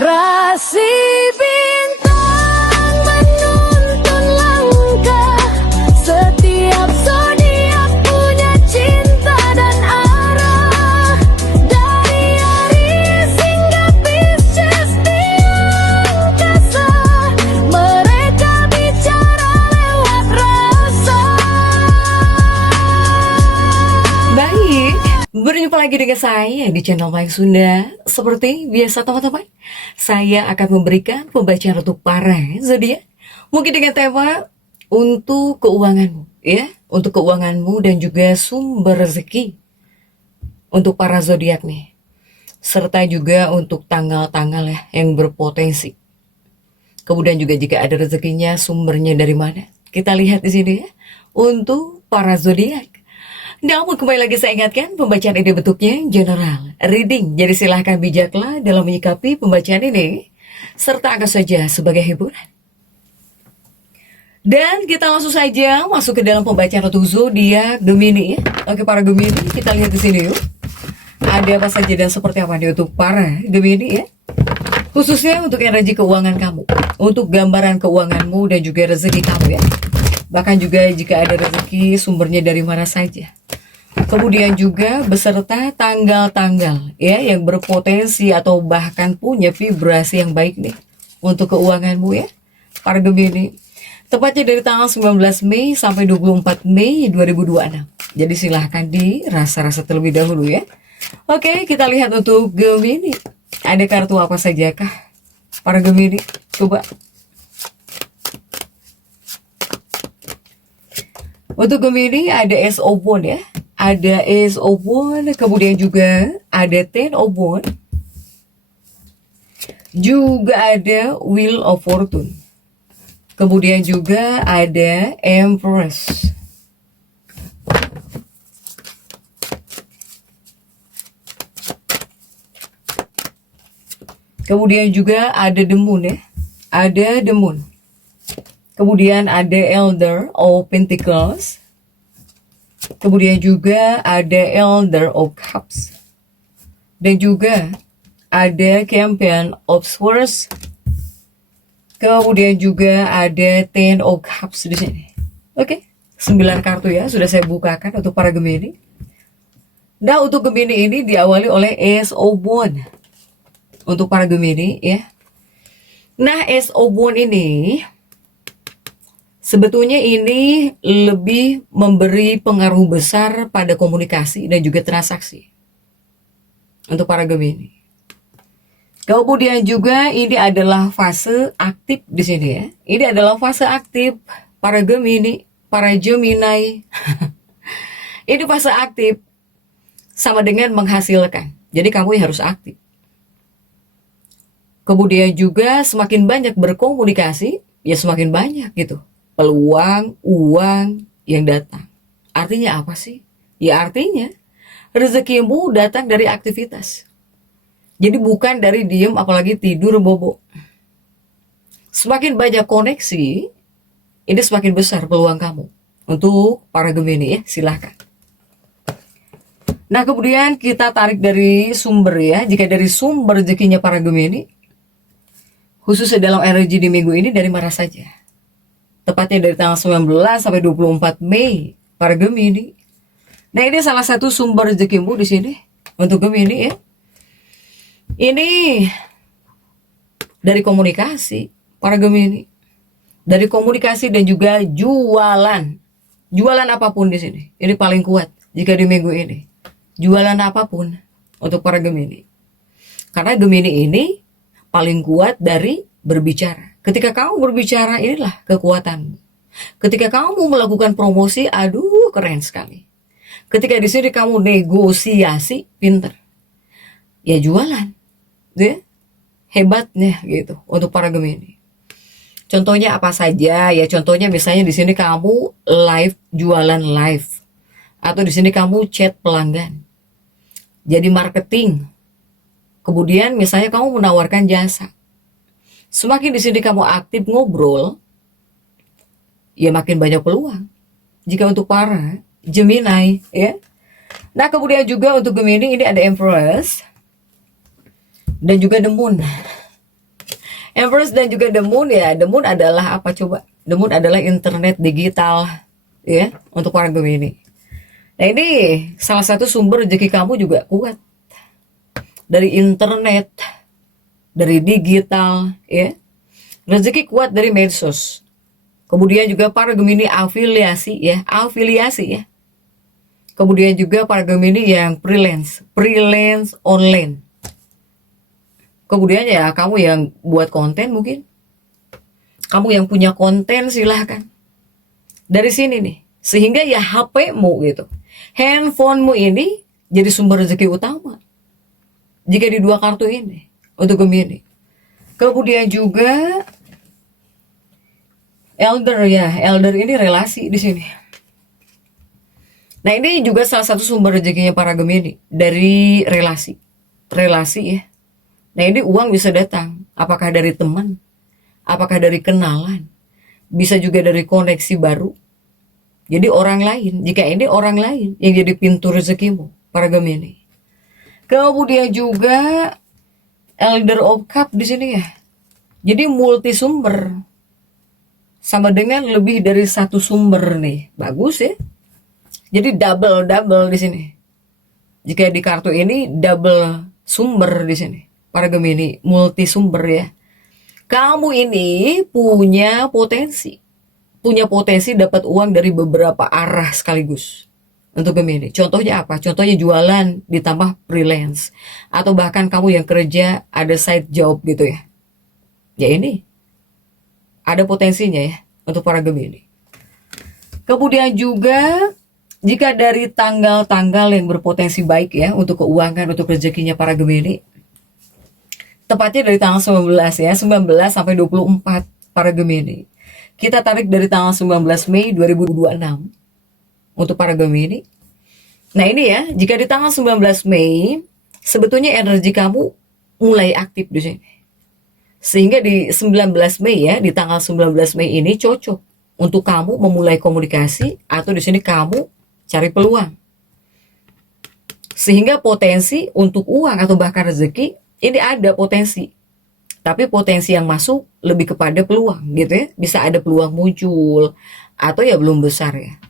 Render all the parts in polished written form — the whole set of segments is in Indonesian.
Rasi bintang menuntun langkah, setiap zodiak punya cinta dan arah. Dari Aries hingga Pisces di angkasa, mereka bicara lewat rasa. Baik, berjumpa lagi dengan saya di channel Mayang Sunda. Seperti biasa teman-teman, saya akan memberikan pembacaan untuk para zodiak, mungkin dengan tema untuk keuanganmu, ya, untuk keuanganmu dan juga sumber rezeki untuk para zodiak nih, serta juga untuk tanggal-tanggal ya yang berpotensi. Kemudian juga jika ada rezekinya, sumbernya dari mana? Kita lihat di sini ya, untuk para zodiak. Namun kembali lagi saya ingatkan, pembacaan ini bentuknya general reading, jadi silahkan bijaklah dalam menyikapi pembacaan ini, serta anggap saja sebagai hiburan. Dan kita langsung saja masuk ke dalam pembacaan untuk zodiak Gemini ya. Oke para Gemini, kita lihat di sini yuk. Ada apa saja dan seperti apa nih untuk para Gemini ya. Khususnya untuk energi keuangan kamu, untuk gambaran keuanganmu dan juga rezeki kamu ya. Bahkan juga jika ada rezeki, sumbernya dari mana saja. Kemudian juga beserta tanggal-tanggal ya yang berpotensi atau bahkan punya vibrasi yang baik nih untuk keuanganmu ya, para Gemini. Tepatnya dari tanggal 19 Mei sampai 24 Mei 2026. Jadi silahkan dirasa-rasa terlebih dahulu ya. Oke, kita lihat untuk Gemini. Ada kartu apa saja kah, para Gemini? Coba. Untuk Gemini ada Ace of Wands ya. Ada Ace of Wands, kemudian juga ada Ten of Wands. Juga ada Wheel of Fortune. Kemudian juga ada Empress. Kemudian juga ada The Moon ya. Ada The Moon. Kemudian ada Elder of Pentacles. Kemudian juga ada Elder of Cups. Dan juga ada Champion of Swords. Kemudian juga ada Ten of Cups di sini. Oke, 9 kartu ya sudah saya bukakan untuk para Gemini. Nah, untuk Gemini ini diawali oleh Ace of Wands. Untuk para Gemini ya. Nah, Ace of Wands ini sebetulnya ini lebih memberi pengaruh besar pada komunikasi dan juga transaksi untuk para Gemini. Kemudian juga ini adalah fase aktif di sini ya. Ini adalah fase aktif para Gemini, para Gemini. Ini fase aktif sama dengan menghasilkan. Jadi kamu yang harus aktif. Kemudian juga semakin banyak berkomunikasi, ya semakin banyak gitu peluang uang yang datang. Artinya apa sih? Ya artinya rezekimu datang dari aktivitas. Jadi bukan dari diem apalagi tidur bobo. Semakin banyak koneksi, ini semakin besar peluang kamu. Untuk para Gemini ya, silahkan. Nah kemudian kita tarik dari sumber ya. Jika dari sumber rezekinya para Gemini, khususnya dalam energi di minggu ini dari mana saja? Tepatnya dari tanggal 19 sampai 24 Mei para Gemini. Nah ini salah satu sumber rezekimu di sini untuk Gemini ya. Ini dari komunikasi para Gemini, dari komunikasi dan juga jualan apapun di sini. Ini paling kuat jika di minggu ini. Jualan apapun untuk para Gemini. Karena Gemini ini paling kuat dari berbicara. Ketika kamu berbicara, inilah kekuatanmu. Ketika kamu melakukan promosi, aduh keren sekali. Ketika di sini kamu negosiasi, pinter. Ya jualan, ya hebatnya gitu untuk para Gemini. Contohnya apa saja? Ya contohnya misalnya di sini kamu live, jualan live, atau di sini kamu chat pelanggan. Jadi marketing. Kemudian misalnya kamu menawarkan jasa. Semakin di sini kamu aktif ngobrol, ya makin banyak peluang. Jika untuk para Gemini, ya. Nah kemudian juga untuk Gemini ini ada Empress dan juga The Moon. Empress dan juga The Moon ya. The Moon adalah apa coba? The Moon adalah internet digital ya untuk para Gemini. Nah ini salah satu sumber rezeki kamu juga kuat. Dari internet, dari digital ya. Rezeki kuat dari medsos. Kemudian juga para Gemini afiliasi ya, Kemudian juga para Gemini yang freelance online. Kemudian ya kamu yang buat konten mungkin. Kamu yang punya konten silahkan. Dari sini nih. Sehingga ya HP-mu gitu. Handphonemu ini jadi sumber rezeki utama. Jika di dua kartu ini. Untuk Gemini. Kemudian juga elder ya. Elder ini relasi di sini. Nah ini juga salah satu sumber rezekinya para Gemini. Dari relasi. Relasi ya. Nah ini uang bisa datang. Apakah dari teman? Apakah dari kenalan? Bisa juga dari koneksi baru. Jadi orang lain. Jika ini orang lain yang jadi pintu rezekimu. Para Gemini. Kemudian juga Elder of Cup di sini ya. Jadi multi sumber. Sama dengan lebih dari satu sumber nih. Bagus ya. Jadi double di sini. Jika di kartu ini double sumber di sini. Para Gemini, multi sumber ya. Kamu ini punya potensi. Punya potensi dapat uang dari beberapa arah sekaligus. Untuk Gemini. Contohnya apa? Contohnya jualan ditambah freelance. Atau bahkan kamu yang kerja ada side job gitu ya. Ya ini. Ada potensinya ya. Untuk para Gemini. Kemudian juga jika dari tanggal-tanggal yang berpotensi baik ya. Untuk keuangan, untuk rezekinya para Gemini. Tepatnya dari tanggal 19 ya, 19 sampai 24 para Gemini. Kita tarik dari tanggal 19 Mei 2026 untuk para Gemini. Nah ini ya, jika di tanggal 19 Mei, sebetulnya energi kamu mulai aktif di sini. Sehingga di 19 Mei ya, di tanggal 19 Mei ini cocok untuk kamu memulai komunikasi atau di sini kamu cari peluang. Sehingga potensi untuk uang atau bahkan rezeki ini ada potensi. Tapi potensi yang masuk lebih kepada peluang gitu ya. Bisa ada peluang muncul atau ya belum besar ya.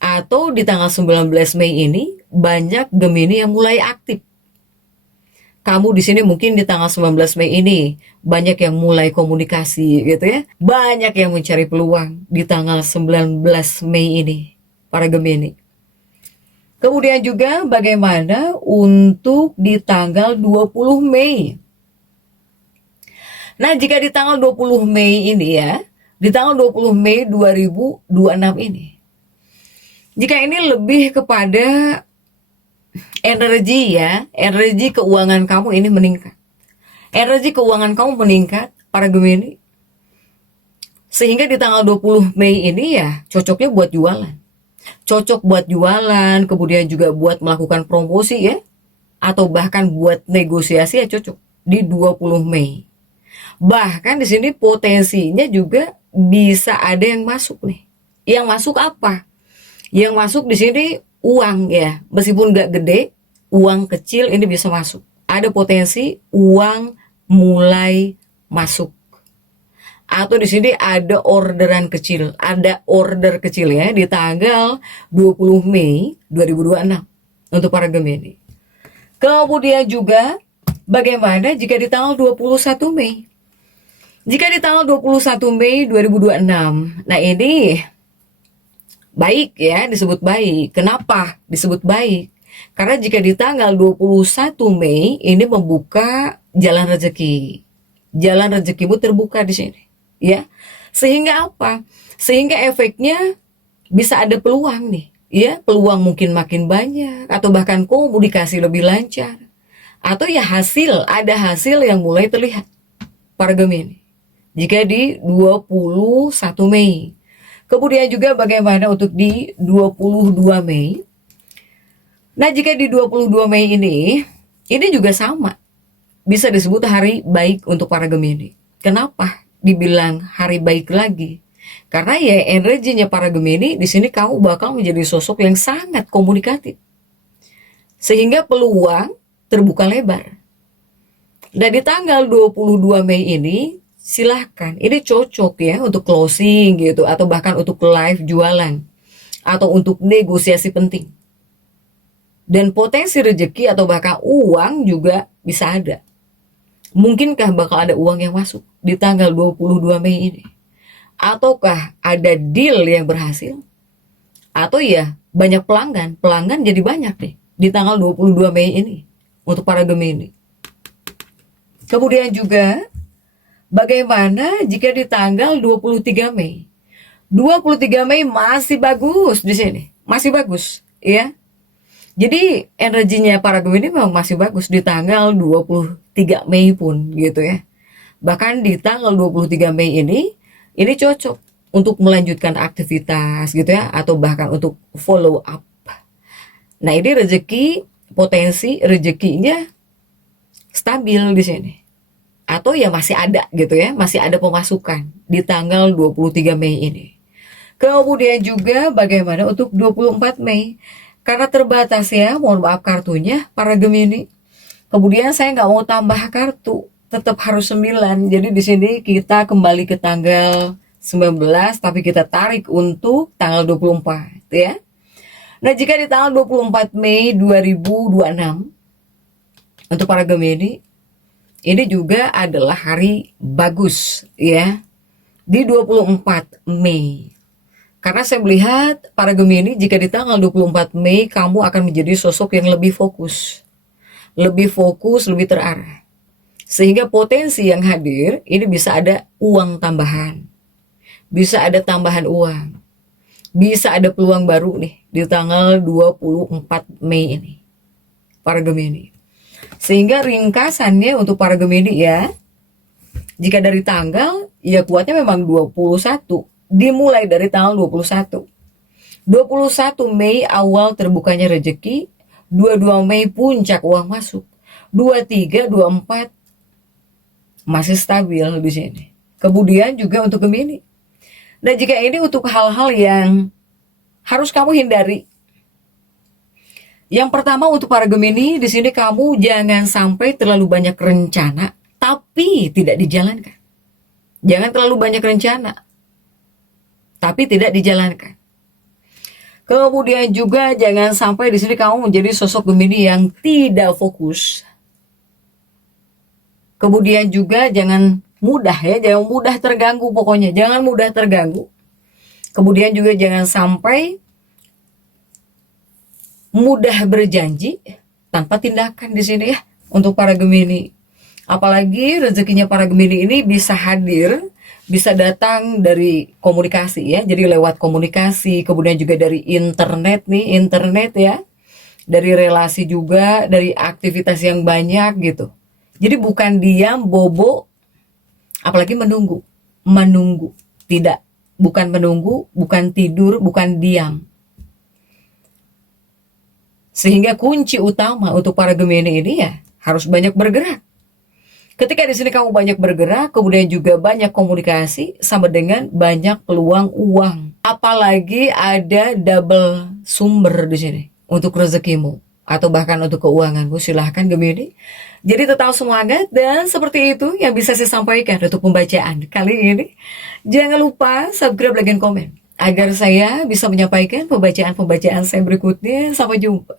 Atau di tanggal 19 Mei ini banyak Gemini yang mulai aktif. Kamu di sini mungkin di tanggal 19 Mei ini banyak yang mulai komunikasi gitu ya. Banyak yang mencari peluang di tanggal 19 Mei ini para Gemini. Kemudian juga bagaimana untuk di tanggal 20 Mei. Nah jika di tanggal 20 Mei ini ya, di tanggal 20 Mei 2026 ini. Jika ini lebih kepada energi ya, energi keuangan kamu ini meningkat. Energi keuangan kamu meningkat para Gemini. Sehingga di tanggal 20 Mei ini ya cocoknya buat jualan. Cocok buat jualan, kemudian juga buat melakukan promosi ya. Atau bahkan buat negosiasi ya cocok di 20 Mei. Bahkan di sini potensinya juga bisa ada yang masuk nih. Yang masuk apa? Yang masuk di sini uang ya. Meskipun nggak gede, uang kecil ini bisa masuk. Ada potensi uang mulai masuk. Atau di sini ada orderan kecil, ada order kecil ya di tanggal 20 Mei 2026 untuk para Gemini. Kemudian juga bagaimana jika di tanggal 21 Mei? Jika di tanggal 21 Mei 2026, nah ini baik ya, disebut baik. Kenapa disebut baik? Karena jika di tanggal 21 Mei ini membuka jalan rezeki. Jalan rezekimu terbuka di sini. Ya, sehingga apa? Sehingga efeknya bisa ada peluang nih, ya peluang mungkin makin banyak atau bahkan komunikasi lebih lancar atau ya ada hasil yang mulai terlihat para Gemini. Jika di 21 Mei, kemudian juga bagaimana untuk di 22 Mei? Nah jika di 22 Mei ini juga sama, bisa disebut hari baik untuk para Gemini. Kenapa dibilang hari baik lagi? Karena ya energinya para Gemini di sini kamu bakal menjadi sosok yang sangat komunikatif. Sehingga peluang terbuka lebar. Dan di tanggal 22 Mei ini silahkan, ini cocok ya untuk closing gitu, atau bahkan untuk live jualan, atau untuk negosiasi penting. Dan potensi rezeki atau bahkan uang juga bisa ada. Mungkinkah bakal ada uang yang masuk di tanggal 22 Mei ini? Ataukah ada deal yang berhasil? Atau ya banyak pelanggan, pelanggan jadi banyak deh di tanggal 22 Mei ini untuk para Gemini. Kemudian juga bagaimana jika di tanggal 23 Mei? 23 Mei masih bagus di sini, masih bagus ya. Jadi energinya para Gemini memang masih bagus di tanggal 23 Mei pun gitu ya. Bahkan di tanggal 23 Mei ini cocok untuk melanjutkan aktivitas gitu ya, atau bahkan untuk follow up. Nah, ini rezeki, potensi rezekinya stabil di sini. Atau ya masih ada gitu ya, masih ada pemasukan di tanggal 23 Mei ini. Kemudian juga bagaimana untuk 24 Mei? Karena terbatas ya, mohon maaf kartunya para Gemini. Kemudian saya nggak mau tambah kartu, tetap harus 9. Jadi di sini kita kembali ke tanggal 19, tapi kita tarik untuk tanggal 24 ya. Nah, jika di tanggal 24 Mei 2026 untuk para Gemini, ini juga adalah hari bagus ya, di 24 Mei. Karena saya melihat para Gemini, jika di tanggal 24 Mei kamu akan menjadi sosok yang lebih fokus, lebih terarah. Sehingga potensi yang hadir ini bisa ada uang tambahan, bisa ada tambahan uang, bisa ada peluang baru nih di tanggal 24 Mei ini para Gemini. Sehingga ringkasannya untuk para Gemini ya, jika dari tanggal ya kuatnya memang 21, dimulai dari tanggal 21 Mei awal terbukanya rezeki, 22 Mei puncak uang masuk, 23, 24 masih stabil di sini. Kemudian juga untuk Gemini. Nah, jika ini untuk hal-hal yang harus kamu hindari. Yang pertama untuk para Gemini, di sini kamu jangan sampai terlalu banyak rencana tapi tidak dijalankan. Jangan terlalu banyak rencana tapi tidak dijalankan. Kemudian juga jangan sampai di sini kamu menjadi sosok Gemini yang tidak fokus. Kemudian juga jangan mudah ya, jangan mudah terganggu pokoknya, jangan mudah terganggu. Kemudian juga jangan sampai mudah berjanji tanpa tindakan di sini ya untuk para Gemini. Apalagi rezekinya para Gemini ini bisa hadir, bisa datang dari komunikasi ya, jadi lewat komunikasi, kemudian juga dari internet nih, internet ya, dari relasi juga, dari aktivitas yang banyak gitu. Jadi bukan diam, bobo, apalagi menunggu, tidak, bukan menunggu, bukan tidur, bukan diam. Sehingga kunci utama untuk para Gemini ini ya harus banyak bergerak. Ketika di sini kamu banyak bergerak, kemudian juga banyak komunikasi, sama dengan banyak peluang uang. Apalagi ada double sumber di sini untuk rezekimu atau bahkan untuk keuanganmu. Silahkan Gemini. Jadi tetap semangat, dan seperti itu yang bisa saya sampaikan untuk pembacaan kali ini. Jangan lupa subscribe, like, dan komen agar saya bisa menyampaikan pembacaan-pembacaan saya berikutnya. Sampai jumpa.